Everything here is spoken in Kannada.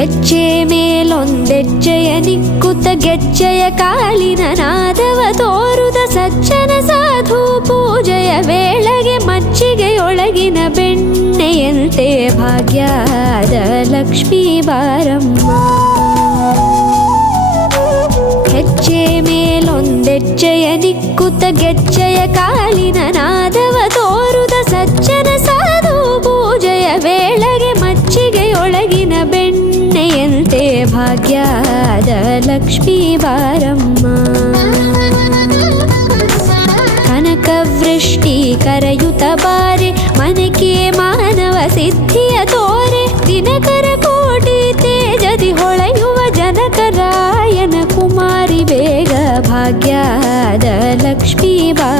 ಹೆಜ್ಜೆ ಮೇಲೊಂದೆಜ್ಜೆಯ ನಿಕ್ಕುತ್ತ ಗೆಜ್ಜೆಯ ಕಾಲಿನ ನಾದವ ತೋರುದ ಸಜ್ಜನ ಸಾಧು ಪೂಜೆಯ ವೇಳೆಗೆ ಮಜ್ಜಿಗೆಯೊಳಗಿನ ಬೆಣ್ಣೆಯಂತೆ ಭಾಗ್ಯದ ಲಕ್ಷ್ಮೀ ಬಾರಮ್ಮ. ಹೆಜ್ಜೆ ಮೇಲೊಂದೆಜ್ಜೆಯ ನಿಕ್ಕುತ್ತ ಗೆಜ್ಜೆಯ ಕಾಲಿನ ನಾದವ ತೋರುದ ಸಜ್ಜನ ಸಾಧು ಪೂಜೆಯ ವೇಳೆಗೆ ಮಜ್ಜಿಗೆಯೊಳಗಿನ ಬೆಣ್ಣೆಯಂತೆ ಭಾಗ್ಯದ ಲಕ್ಷ್ಮೀ ಬಾರಮ್ಮ. ಕನಕವೃಷ್ಟಿ ಕರೆಯುತ್ತ ಬಾರೆ ಮನಕೆ ಮಾನವ ಸಿದ್ಧಿಯ ತೋರೆ ದಿನಕರ ಕೋಟಿ ತೇಜದಿ ಹೊಳೆಯುವ ಜನಕರಾಯನ ಕುಮಾರಿ ಬೇಗ ಭಾಗ್ಯದ ಲಕ್ಷ್ಮೀ ಬಾರಮ್ಮ.